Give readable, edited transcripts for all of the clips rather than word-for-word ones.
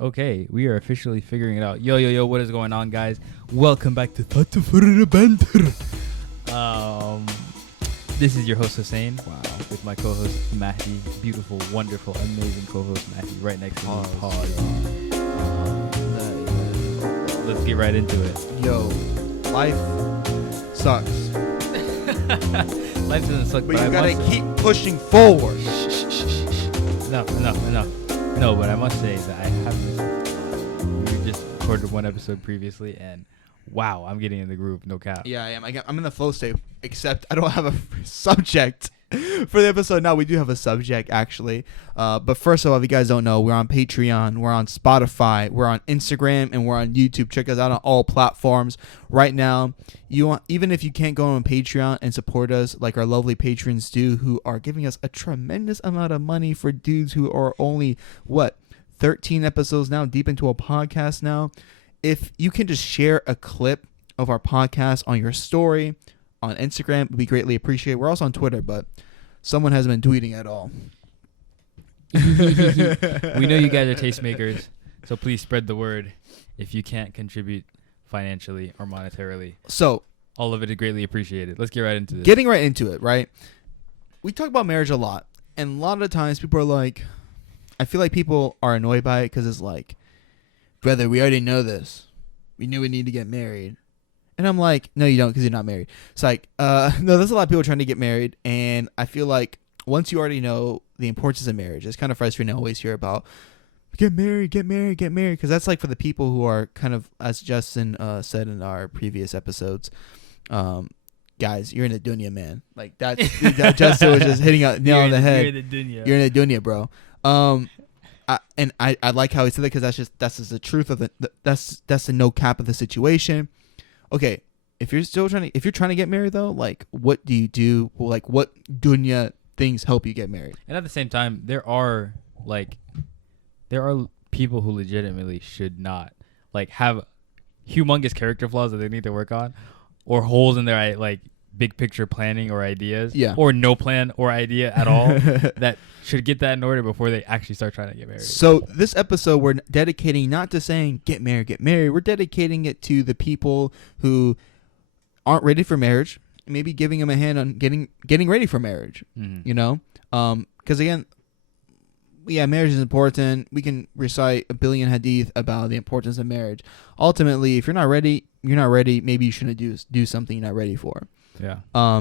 Okay, we are officially figuring it out. Yo, what is going on, guys? Welcome back to Banter. This is your host, Hussein. Wow. With my co-host, Mahdi. Beautiful, wonderful, amazing co-host, Mahdi. Right next to me. Pause. Let's get right into it. Yo, life sucks. Life doesn't suck, but you gotta keep pushing forward. No, but I must say that I have we just recorded one episode previously, and wow, I'm getting in the groove, no cap. Yeah, I am. I'm in the flow state, except I don't have a subject for the episode. Now, we do have a subject, actually. But first of all, if you guys don't know, we're on Patreon, we're on Spotify, we're on Instagram, and we're on YouTube. Check us out on all platforms. Right now, even if you can't go on Patreon and support us like our lovely patrons do, who are giving us a tremendous amount of money for dudes who are only, 13 episodes now, deep into a podcast now. If you can just share a clip of our podcast on your story on Instagram, we greatly appreciate it. We're also on Twitter, but someone hasn't been tweeting at all. We know you guys are tastemakers, so please spread the word if you can't contribute financially or monetarily. So all of it is greatly appreciated. Let's get right into this. Getting right into it, right? We talk about marriage a lot, and a lot of the times people are like, I feel like people are annoyed by it because it's like, brother, we already know this. We knew we need to get married. And I'm like, no, you don't, because you're not married. It's like, no, there's a lot of people trying to get married. And I feel like once you already know the importance of marriage, it's kind of frustrating to always hear about get married. Because that's like for the people who are kind of, as Justin said in our previous episodes, guys, you're in the dunya, man. Like that Justin was just hitting a nail on the head. You're in the dunya, bro. I like how he said that, because that's just the truth of that's the no cap of the situation. Okay, if you're trying to get married though, like what do you do? Like what dunya things help you get married? And at the same time, there are people who legitimately should not like have humongous character flaws that they need to work on, or holes in their like big picture planning or ideas, or no plan or idea at all that should get that in order before they actually start trying to get married. So this episode, we're dedicating not to saying get married. We're dedicating it to the people who aren't ready for marriage, maybe giving them a hand on getting ready for marriage. Mm-hmm. You know, because again, marriage is important. We can recite a billion hadith about the importance of marriage. Ultimately, if you're not ready. Maybe you shouldn't do something you're not ready for. Yeah.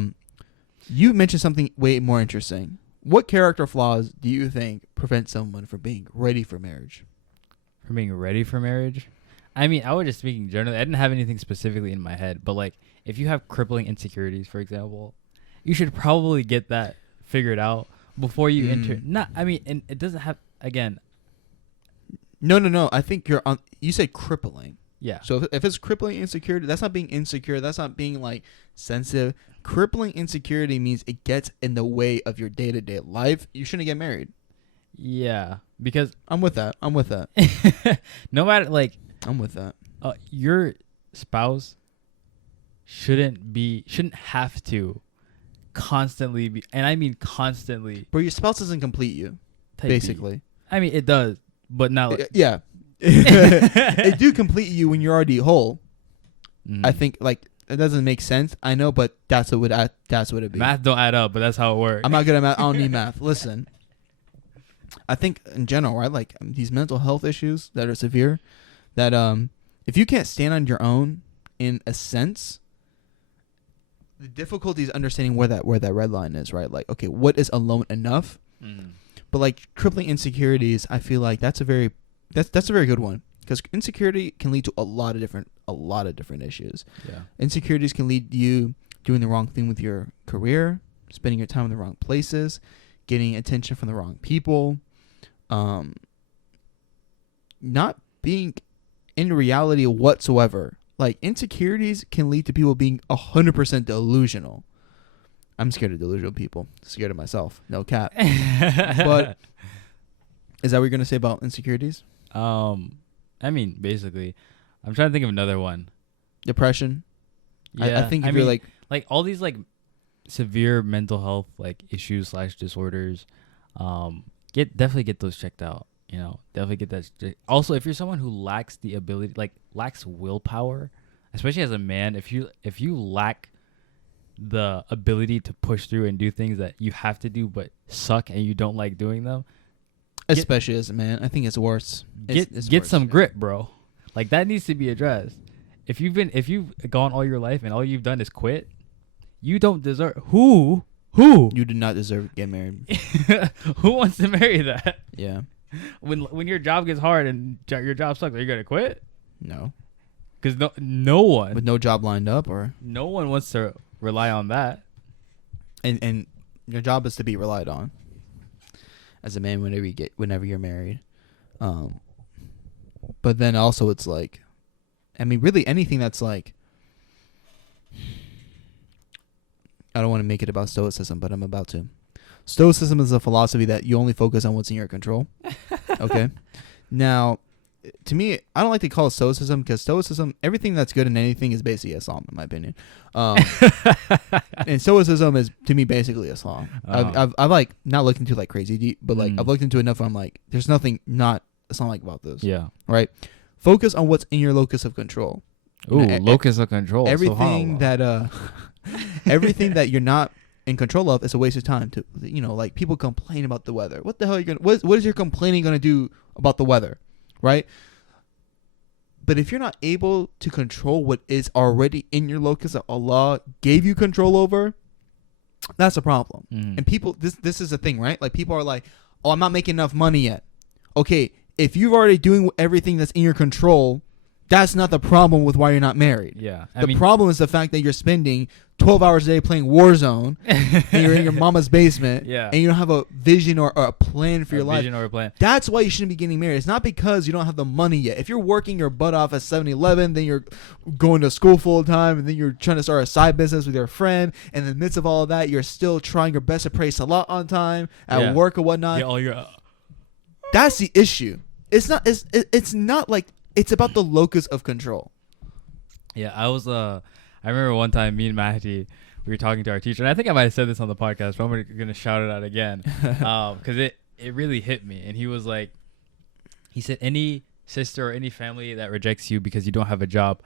You mentioned something way more interesting. What character flaws do you think prevent someone from being ready for marriage? From being ready for marriage? I mean, I was just speaking generally. I didn't have anything specifically in my head, but like if you have crippling insecurities, for example, you should probably get that figured out before you enter. And it doesn't have, again. No. I think you said crippling. Yeah. So if it's crippling insecurity, that's not being insecure. That's not being like sensitive. Crippling insecurity means it gets in the way of your day-to-day life. You shouldn't get married. Yeah, because I'm with that. No matter I'm with that. Your spouse shouldn't have to constantly be, and I mean constantly. But your spouse doesn't complete you, basically. I mean, it does, but not. Yeah. It do complete you when you're already whole. I think it doesn't make sense. I know, but that's what it be. Math don't add up, but that's how it works. I'm not good at math. I don't need math. Listen, I think in general, right? Like these mental health issues that are severe, that if you can't stand on your own, in a sense, the difficulty is understanding where that red line is, right? Like, okay, what is alone enough? But like crippling insecurities, I feel like that's a very good one, because insecurity can lead to a lot of different issues. Yeah. Insecurities can lead you doing the wrong thing with your career, spending your time in the wrong places, getting attention from the wrong people, not being in reality whatsoever. Like insecurities can lead to people being 100% delusional. I'm scared of delusional people. Scared of myself. No cap. But is that what you're gonna say about insecurities? I mean, basically, I'm trying to think of another one. Depression. Yeah, I think if you're like all these like severe mental health like issues / disorders, definitely get those checked out. definitely get that. Also, if you're someone who lacks the ability, like lacks willpower, especially as a man, if you lack the ability to push through and do things that you have to do but suck and you don't like doing them, especially as a man, I think it's worse. It's get worse, some grit, bro. Like that needs to be addressed. If you've gone all your life and all you've done is quit, you don't deserve. Who You do not deserve to get married. who wants to marry that? Yeah. When your job gets hard and your job sucks, are you gonna quit? No. Because no one with no job lined up, or no one wants to rely on that. And your job is to be relied on as a man whenever you're married. But then also it's like, I mean, really anything that's like, I don't want to make it about stoicism, but I'm about to. Stoicism is a philosophy that you only focus on what's in your control. Okay. Now, to me, I don't like to call it stoicism because stoicism, everything that's good in anything is basically Islam, in my opinion. And stoicism is, to me, basically Islam. I've like not looked into like crazy deep, but like I've looked into enough where I'm like, there's nothing not Islamic about this. Yeah. Right. Focus on what's in your locus of control. Ooh, locus of control. Everything that everything that you're not in control of is a waste of time. To like people complain about the weather. What the hell are you gonna? What is your complaining gonna do about the weather, right? But if you're not able to control what is already in your locus that Allah gave you control over, that's a problem. And people, this is a thing, right? Like people are like, oh, I'm not making enough money yet. Okay, if you're already doing everything that's in your control, that's not the problem with why you're not married. Yeah. The problem is the fact that you're spending 12 hours a day playing Warzone and you're in your mama's basement and you don't have a vision or a plan for your life. Vision or a plan. That's why you shouldn't be getting married. It's not because you don't have the money yet. If you're working your butt off at 7-Eleven, then you're going to school full time, and then you're trying to start a side business with your friend, and in the midst of all of that, you're still trying your best to pray salat on time at work or whatnot. Yeah, all your that's the issue. It's not like it's about the locus of control. Yeah, I remember one time me and Mahdi, we were talking to our teacher, and I think I might have said this on the podcast, but I'm going to shout it out again because it really hit me. And he was like, he said, any sister or any family that rejects you because you don't have a job,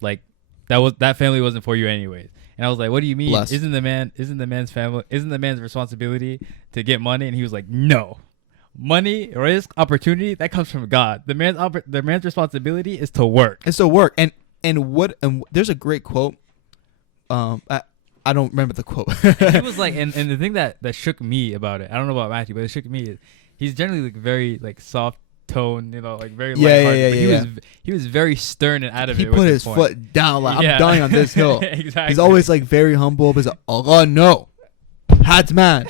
like that family wasn't for you anyways. And I was like, what do you mean? Bless. Isn't the man's responsibility to get money? And he was like, no. Money, risk, opportunity, that comes from God. The man's responsibility is to work. It's to work. And there's a great quote. I don't remember the quote. He was like, and the thing that shook me about it, I don't know about Matthew, but it shook me is he's generally like very like soft tone, like very lighthearted. He was very stern and out of it. He put his foot down like I'm dying on this hill. Exactly. He's always like very humble, but he's like, oh no. Hats man.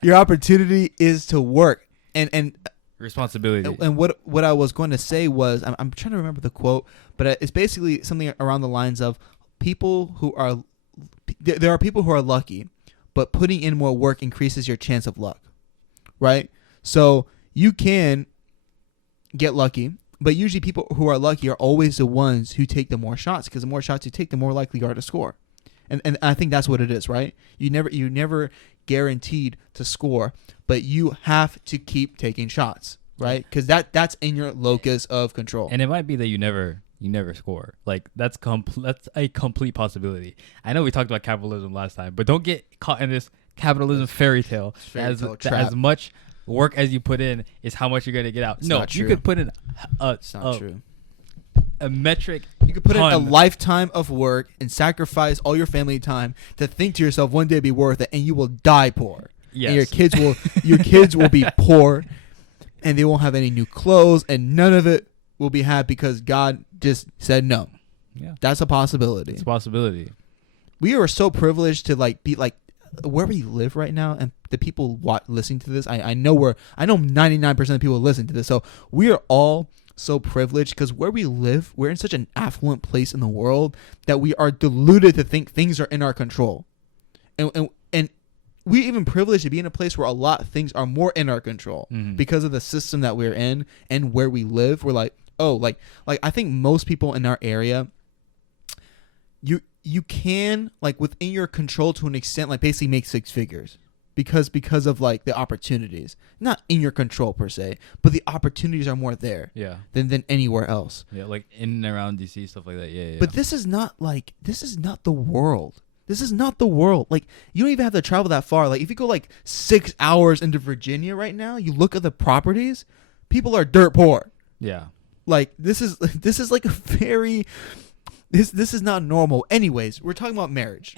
Your opportunity is to work and responsibility. And what I was going to say was I'm trying to remember the quote, but it's basically something around the lines of there are people who are lucky, but putting in more work increases your chance of luck, right? So you can get lucky, but usually people who are lucky are always the ones who take the more shots, because the more shots you take, the more likely you are to score. And I think that's what it is, right? You never guaranteed to score, but you have to keep taking shots, right? Because that's in your locus of control. And it might be that you never score. Like that's a complete possibility. I know we talked about capitalism last time, but don't get caught in this capitalism fairy tale. As much work as you put in is how much you're going to get out. It's not true. You could put in it's not true. A metric. You could put in a lifetime of work and sacrifice all your family time to think to yourself one day it'll be worth it, and you will die poor. Yes. And your kids will be poor, and they won't have any new clothes, and none of it will be had because God just said no. Yeah, that's a possibility. It's a possibility. We are so privileged to be where we live right now, and the people listening to this. I know 99% of people listen to this, so we are all so privileged because where we live, we're in such an affluent place in the world that we are deluded to think things are in our control, and we're even privileged to be in a place where a lot of things are more in our control because of the system that we're in and where we live. We're like, oh, like I think most people in our area, you can, like, within your control to an extent, like basically make six figures, because of like the opportunities, not in your control per se, but the opportunities are more there than anywhere else. Yeah, like in and around DC, stuff like that. Yeah. But this is not the world. This is not the world. Like, you don't even have to travel that far. Like, if you go like 6 hours into Virginia right now, you look at the properties, people are dirt poor. Yeah. Like, this is like a very this is not normal. Anyways, we're talking about marriage.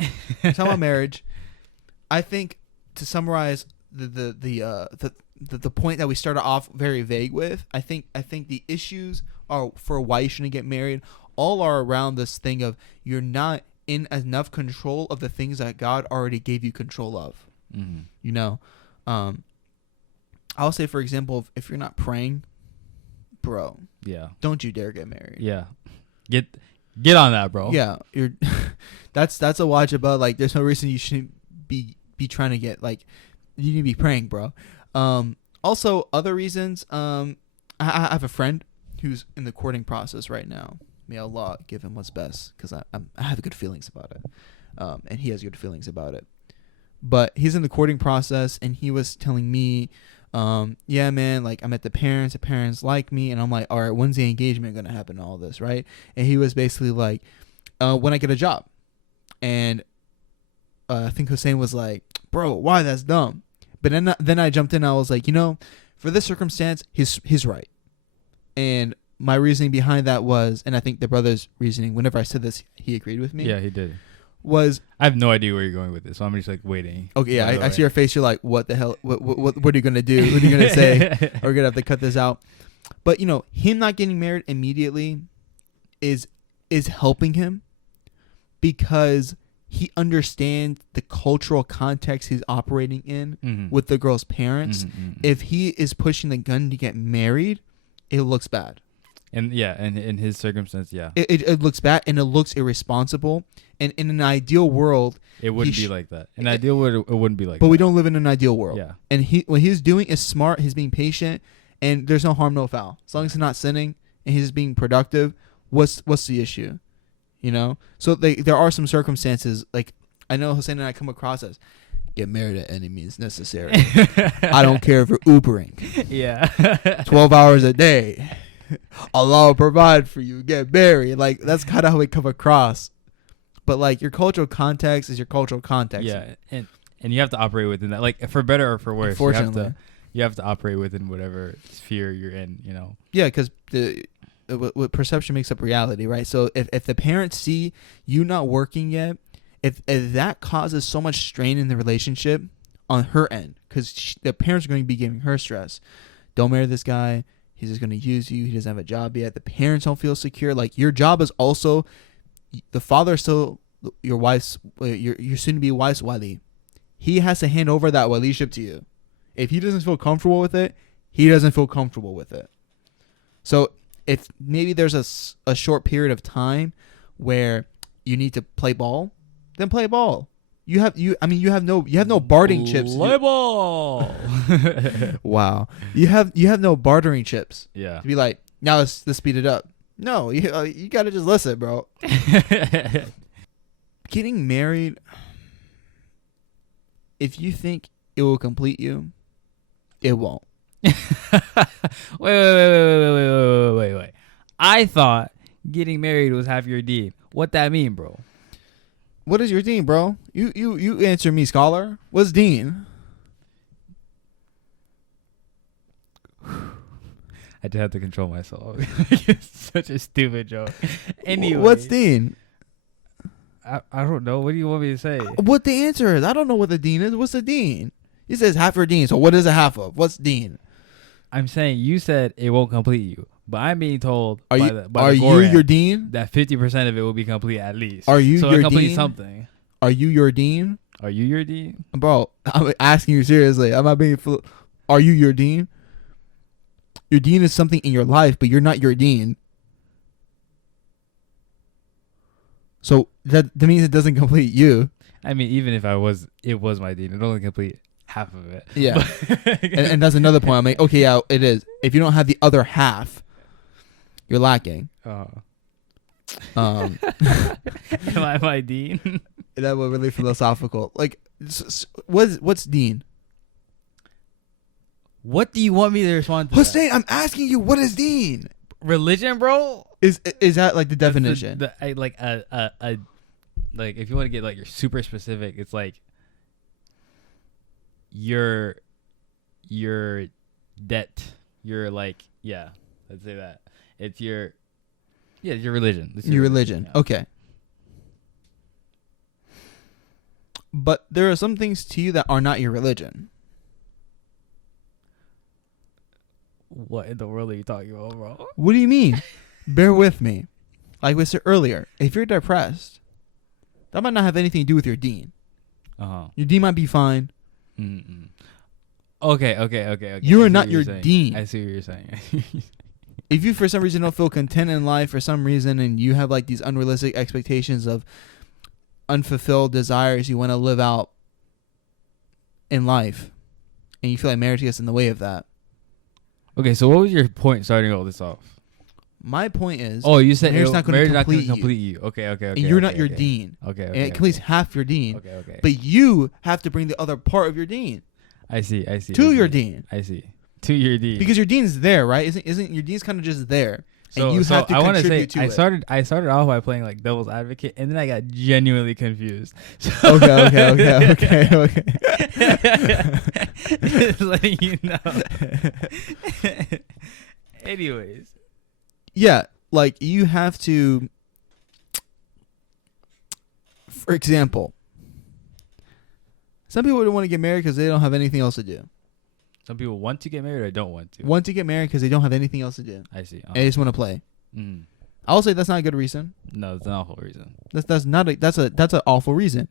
I think, to summarize the point that we started off very vague with, I think the issues are for why you shouldn't get married all are around this thing of you're not in enough control of the things that God already gave you control of. Mm-hmm. You know, I'll say, for example, if you're not praying, bro, don't you dare get married. Yeah, get on that, bro. Yeah, you're that's a watch about. Like, there's no reason you shouldn't be trying to get, like, you need to be praying, bro. Also, other reasons, I have a friend who's in the courting process right now. May Allah give him what's best, because I have good feelings about it, and he has good feelings about it. But he's in the courting process, and he was telling me, yeah, man, like, I met the parents like me, and I'm like, all right, when's the engagement gonna happen and all this, right? And he was basically like, when I get a job. And I think Hussein was like, bro, why? That's dumb. But then I jumped in. I was like, for this circumstance, he's right. And my reasoning behind that was, and I think the brother's reasoning, whenever I said this, he agreed with me. Yeah, he did. Was, I have no idea where you're going with this, so I'm just like waiting. Okay, yeah, I see your face. You're like, what the hell? What are you gonna do? What are you gonna say? We're gonna have to cut this out. But him not getting married immediately is helping him, because he understands the cultural context he's operating in with the girl's parents. If he is pushing the gun to get married, it looks bad. And in his circumstance, it looks bad, and it looks irresponsible. And in an ideal world, it wouldn't be like that. In an ideal world, it wouldn't be like that. But we don't live in an ideal world. Yeah. And what he's doing is smart. He's being patient, and there's no harm, no foul. As long as he's not sinning and he's being productive, what's the issue? So there are some circumstances, like, I know Hussein and I come across as, get married at any means necessary. I don't care if you're Ubering. Yeah. 12 hours a day. Allah will provide for you. Get married. Like, that's kind of how we come across. But, like, your cultural context is your cultural context. Yeah, and you have to operate within that. Like, for better or for worse, unfortunately, you have to operate within whatever sphere you're in, Yeah, because what perception makes up reality, right? So if the parents see you not working yet, if that causes so much strain in the relationship on her end, because the parents are going to be giving her stress. Don't marry this guy. He's just going to use you. He doesn't have a job yet. The parents don't feel secure. Like, your job is also, the father is still your wife's, your soon-to-be wife's wali. He has to hand over that waliship to you. If he doesn't feel comfortable with it, he doesn't feel comfortable with it. So if maybe there's a short period of time where you need to play ball, then play ball. You have no bartering chips. Play ball. Wow. You have no bartering chips. Yeah. To be like, now let's speed it up. No, you gotta just listen, bro. Getting married, if you think it will complete you, it won't. Wait. I thought getting married was half your deed. What that mean, bro? What is your deen, bro? You answer me, scholar. What's deen? I just have to control myself. It's such a stupid joke. Anyway, what's deen? I don't know. What do you want me to say? What the answer is? I don't know what the deen is. What's the deen? He says half your deen. So what is a half of? What's deen? I'm saying you said it won't complete you, but I'm being told are by you your deen? That 50% of it will be complete at least. Are you your complete deen? Something. Are you your deen? Are you your deen? Bro, I'm asking you seriously. I'm not being Are you your deen? Your deen is something in your life, but you're not your deen. So that means it doesn't complete you. I mean, even if it was my deen, it only complete half of it. Yeah. and that's another point. I'm like, okay, yeah, it is. If you don't have the other half, you're lacking. Am I my dean? That was really philosophical. Like, what's deen? What do you want me to respond to? Hussein, I'm asking you, what is deen? Religion, bro. Is that like the definition? Like if you want to get like you're super specific, it's like your debt. You're like, yeah, let's say that. It's your religion. It's your religion. Yeah. Okay. But there are some things to you that are not your religion. What in the world are you talking about, bro? What do you mean? Bear with me. Like we said earlier, if you're depressed, that might not have anything to do with your deen. Your deen might be fine. Mm-mm. Okay. You are not your deen. I see what you're saying. If you for some reason don't feel content in life for some reason, and you have like these unrealistic expectations of unfulfilled desires you want to live out in life, and you feel like marriage gets in the way of that. Okay, so what was your point starting all this off? My point is, you said marriage not going to complete you. Okay. And you're not your deen. Okay. And it completes half your deen. Okay. But you have to bring the other part of your deen. I see. To your deen. I see. To your deen. Because your deen's there, right? Isn't your deen's kind of just there? So, and you have to contribute to it. I started off by playing like devil's advocate, and then I got genuinely confused. So Okay. Just letting you know. Anyways. Yeah, like you have to. For example, some people don't want to get married because they don't have anything else to do. Some people want to get married or don't want to. Want to get married because they don't have anything else to do. I see. And they just want to play. I'll say that's not a good reason. No, it's an awful reason. That's an awful reason.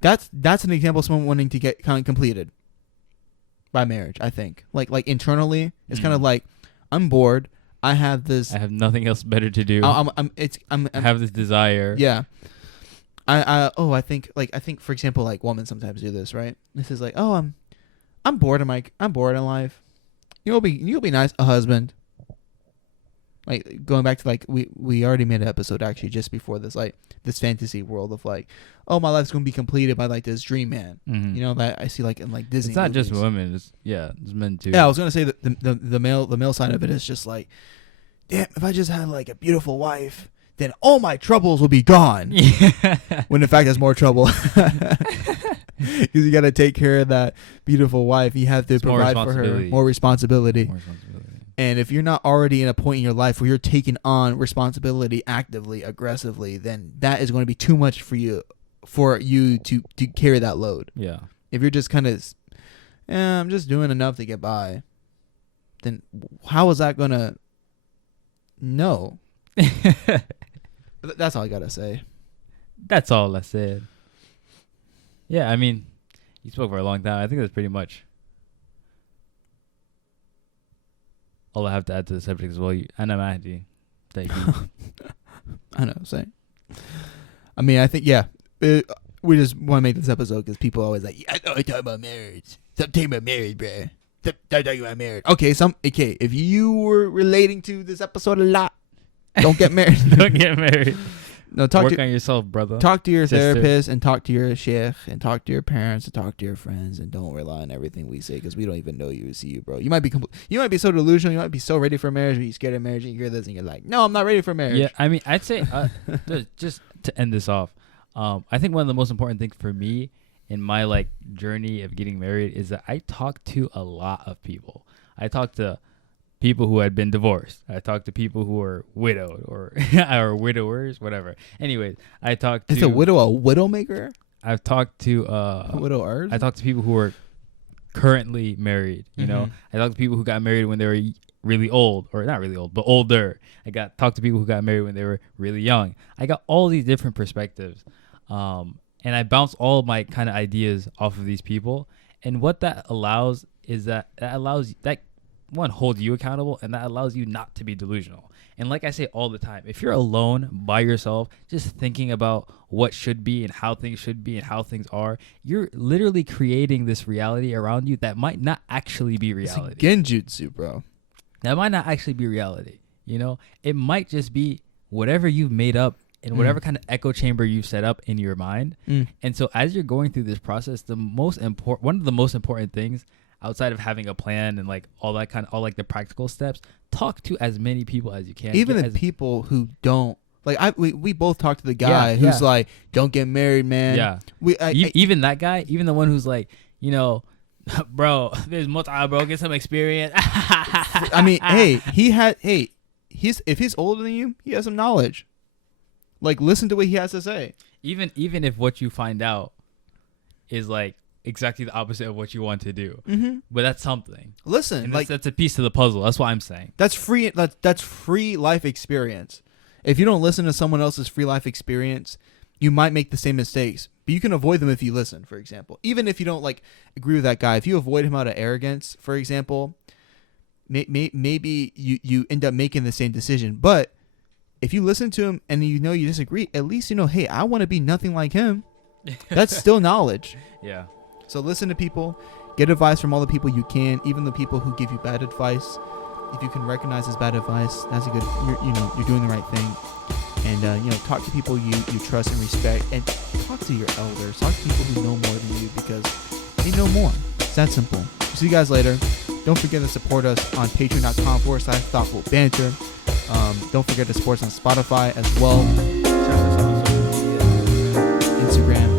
That's an example of someone wanting to get kind of completed by marriage. I think like internally, it's kind of like I'm bored. I have nothing else better to do. I have this desire. Yeah. I think for example, like women sometimes do this, right? This is like, I'm bored. I'm bored in life. You'll be nice, a husband. Like going back to like we already made an episode actually just before this, like this fantasy world of like, my life's gonna be completed by like this dream man. You know that I see like in like Disney. It's not movies. Just women. It's men too. Yeah, I was gonna say that the male side of it is just like, damn, if I just had like a beautiful wife, then all my troubles will be gone. When in fact there's more trouble. Because you got to take care of that beautiful wife. You have to provide for her more responsibility. And if you're not already in a point in your life where you're taking on responsibility actively, aggressively, then that is going to be too much for you to carry that load. Yeah. If you're just kind of, I'm just doing enough to get by, then how is that going to know? That's all I got to say. That's all I said. Yeah, I mean, you spoke for a long time. I think that's pretty much all I have to add to the subject as well. Ana Mahdi. Thank you. I know, same. I mean, I think, we just want to make this episode because people are always like, I know I talk about marriage. Stop talking about marriage, bro. Stop talking about marriage. Okay, if you were relating to this episode a lot, don't get married. Don't get married. No, work on yourself, brother. Talk to your therapist and talk to your sheikh and talk to your parents and talk to your friends and don't rely on everything we say because we don't even know you or see you, bro. You might be so delusional. You might be so ready for marriage, but you're scared of marriage and you hear this and you're like, no, I'm not ready for marriage. Yeah, I mean, I'd say just to end this off, I think one of the most important things for me in my like journey of getting married is that I talk to a lot of people. I talk to people who had been divorced. I talked to people who were widowed or widowers, whatever. Anyways, I talked to... Is a widow a widowmaker? I've talked to... widowers? I talked to people who were currently married, you know? I talked to people who got married when they were really old, or not really old, but older. Talked to people who got married when they were really young. I got all these different perspectives. And I bounced all of my kind of ideas off of these people. And what that allows is that one, hold you accountable, and that allows you not to be delusional. And like I say all the time, if you're alone by yourself, just thinking about what should be and how things should be and how things are, you're literally creating this reality around you that might not actually be reality. It's genjutsu, bro. That might not actually be reality. You know, it might just be whatever you've made up in whatever kind of echo chamber you've set up in your mind. And so as you're going through this process, one of the most important things outside of having a plan and like all like the practical steps, talk to as many people as you can. Even the people who don't. Like we both talked to the guy who's like, don't get married, man. Yeah. Even that guy, even the one who's like, you know, bro, there's multi, bro, get some experience. I mean, if he's older than you, he has some knowledge. Like, listen to what he has to say. Even if what you find out is like exactly the opposite of what you want to do, but that's something. Listen, and that's a piece of the puzzle. That's what I'm saying. That's free. That's free life experience. If you don't listen to someone else's free life experience, you might make the same mistakes, but you can avoid them if you listen. For example, even if you don't like agree with that guy, if you avoid him out of arrogance, for example, maybe you end up making the same decision. But if you listen to him and you know you disagree, at least you know, hey, I want to be nothing like him. That's still knowledge. Yeah. So listen to people, get advice from all the people you can, even the people who give you bad advice. If you can recognize as bad advice, that's a good. You're doing the right thing. And talk to people you trust and respect, and talk to your elders. Talk to people who know more than you because they know more. It's that simple. See you guys later. Don't forget to support us on patreon.com/thoughtful banter. Don't forget to support us on Spotify as well. Check us out on social media, Instagram,